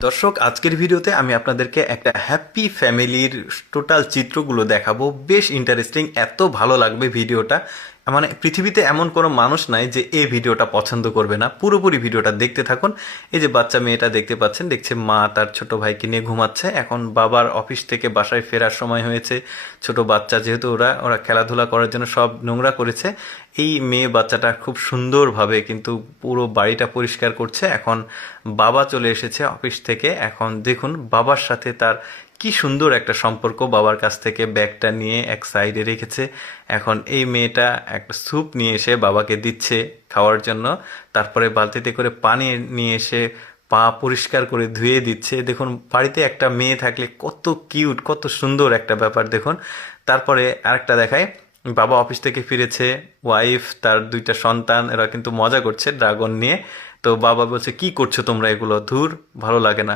দর্শক, আজকের ভিডিওতে আমি আপনাদেরকে একটা হ্যাপি ফ্যামিলির টোটাল চিত্রগুলো দেখাবো। বেশ ইন্টারেস্টিং, এত ভালো লাগবে ভিডিওটা। মানে পৃথিবীতে এমন কোনো মানুষ নাই যে এই ভিডিওটা পছন্দ করবে না। পুরোপুরি ভিডিওটা দেখতে থাকুন। এই যে বাচ্চা মেয়েটা দেখতে পাচ্ছেন, দেখছে মা তার ছোট ভাইকে নিয়ে ঘুমাচ্ছে। এখন বাবার অফিস থেকে বাসায় ফেরার সময় হয়েছে। ছোট বাচ্চা যেহেতু, ওরা ওরা খেলাধুলা করার জন্য সব নোংরা করেছে। এই মেয়ে বাচ্চাটা খুব সুন্দরভাবে কিন্তু পুরো বাড়িটা পরিষ্কার করছে। এখন বাবা চলে এসেছে অফিস থেকে। এখন দেখুন বাবার সাথে তার কি সুন্দর একটা সম্পর্ক। বাবার কাছ থেকে ব্যাগটা নিয়ে এক সাইডে রেখেছে। এখন এই মেয়েটা একটা স্যুপ নিয়ে এসে বাবাকে দিচ্ছে খাওয়ার জন্য। তারপরে বালতিতে করে পানি নিয়ে এসে পা পরিষ্কার করে ধুয়ে দিচ্ছে। দেখুন, বাড়িতে একটা মেয়ে থাকলে কত কিউট, কত সুন্দর একটা ব্যাপার। দেখুন, তারপরে আরেকটা দেখায়। বাবা অফিস থেকে ফিরেছে, ওয়াইফ, তার দুইটা সন্তান, এরা কিন্তু মজা করছে ড্রাগন নিয়ে। তো বাবা বলছে, কি করছো তোমরা এগুলো, ধুর, ভালো লাগে না।